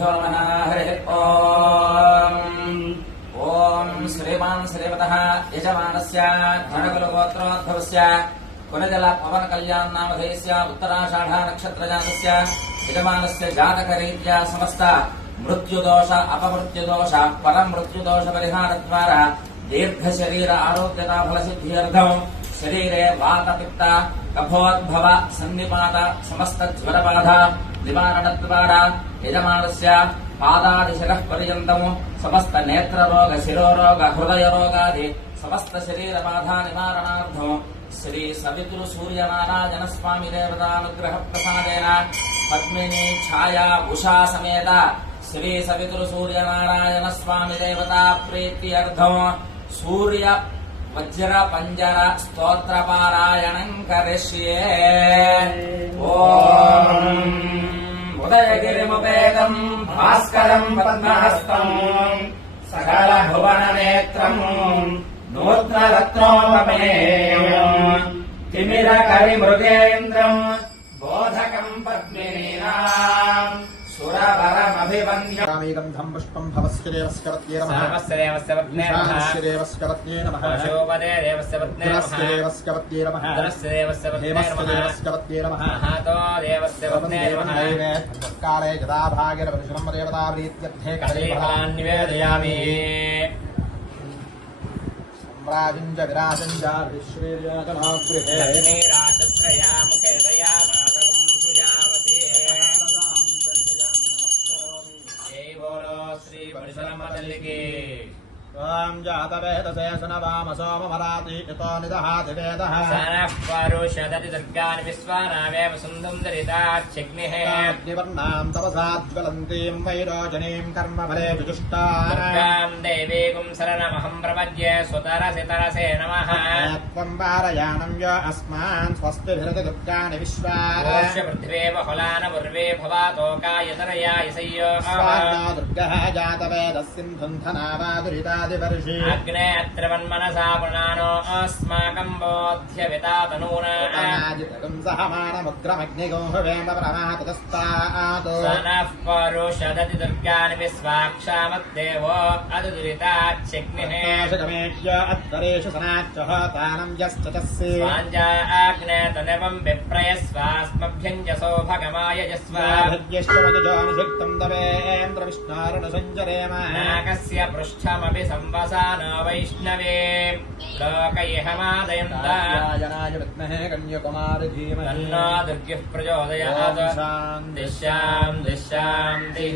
हरिः ओम् ओम् श्रीमान् श्रीमतः यजमानस्य धनकुलगोत्रोद्भवस्य कुलजल पवन कल्याण नामधेयस्य उत्तराषाढा नक्षत्रजातस्य यजमानस्य जातकरीत्या समस्त मृत्युदोष अपमृत्युदोष परमृत्युदोष परिहारद्वारा दीर्घ शरीर आरोग्यता फलसिद्ध्यर्थं शरीरे वातपित्त कफोद्भव सन्निपात समस्त ज्वरबाधा निवारणद्वारा यजमानस्य पादादिशिरः पर्यन्तम् समस्त नेत्ररोग शिरोरोग हृदयरोगादि समस्त शरीरबाधा निवारणार्थं श्री सवितृ सूर्यनारायण स्वामी देवतानुग्रह प्रसादेन पद्मिनी छाया उषा समेत श्री सवितृ सूर्यनारायण स्वामी देवता प्रीत्यर्थं सूर्य वज्र पंजर स्तोत्र पारायणं करिष्ये। ओम् उदयगिरिमुपेदम् भास्करम् पद्महस्तम् सकल भुवन नेत्रम् नूत्नरत्नोपमेयम् तिमिर कविमृगेन्द्रम् बोधकम् पद्मिनीनाम् सुरवरमभिवन्द्यम् पुष्पम् भवस्य देवस्य नमः देवस्य नमः शोभदे देवस्य नमः नमः हातो देवस्य नमः काले यदा भागेन परिश्रम देवता प्रीत्यर्थे कलेहान्वेदयामि सम्राजं च विराजं च विश्वेर्यगणागृहे लक्ष्मीराशत्रया मुखे दया मातरं सुजावति जय बोलो श्री परशुराम तल्लिके त्वां जातवेदसे सुनवाम सोममराति यतो निदहाति वेदः सनः परुषदति दुर्गान् विश्वानावेव सुन्दं दरिताच्छिग्निः अग्निवर्णां तपसाज्वलन्तीं वैरोचनीं कर्मफले विजुष्टान् दुर्गां देवीं शरणमहं प्रपद्ये सुतरसि तरसे नमः त्वं वारयानं य अस्मान् स्वस्तिभिरति दुर्गानि विश्वास्य पृथ्वे बहुलान पूर्वे भवातोकायतरया यसय्यो दुर्गः जातवेदस्सिन्धुन्धनावादुरिता अग्ने अत्र वन्मनसा पुनानो अस्माकं बोध्यविता तनूना अनाजितकं सहमानमुग्रमग्निगोहवेम प्रमाततस्तात् सनः परुषदति दुर्गान् विश्वाक्षामद्देवो अदुरिताच्छिग्निः शतमेज्य अत्तरेषु सनाच्चः तानं यश्च तस्य स्वाञ्जाग्ने तनवं विप्रयस्वास्मभ्यञ्जसो भगमाय यस्वाभ्यष्टवजोऽनुषिक्तं तवेन्द्र विष्णारुणसञ्चरेम नागस्य पृष्ठमपि संवसान वैष्णवे लोकयहमादयन्तायनाय विद्महे कन्याकुमारी धीमहि तन्नो दुर्गः प्रचोदयात् शान्तिः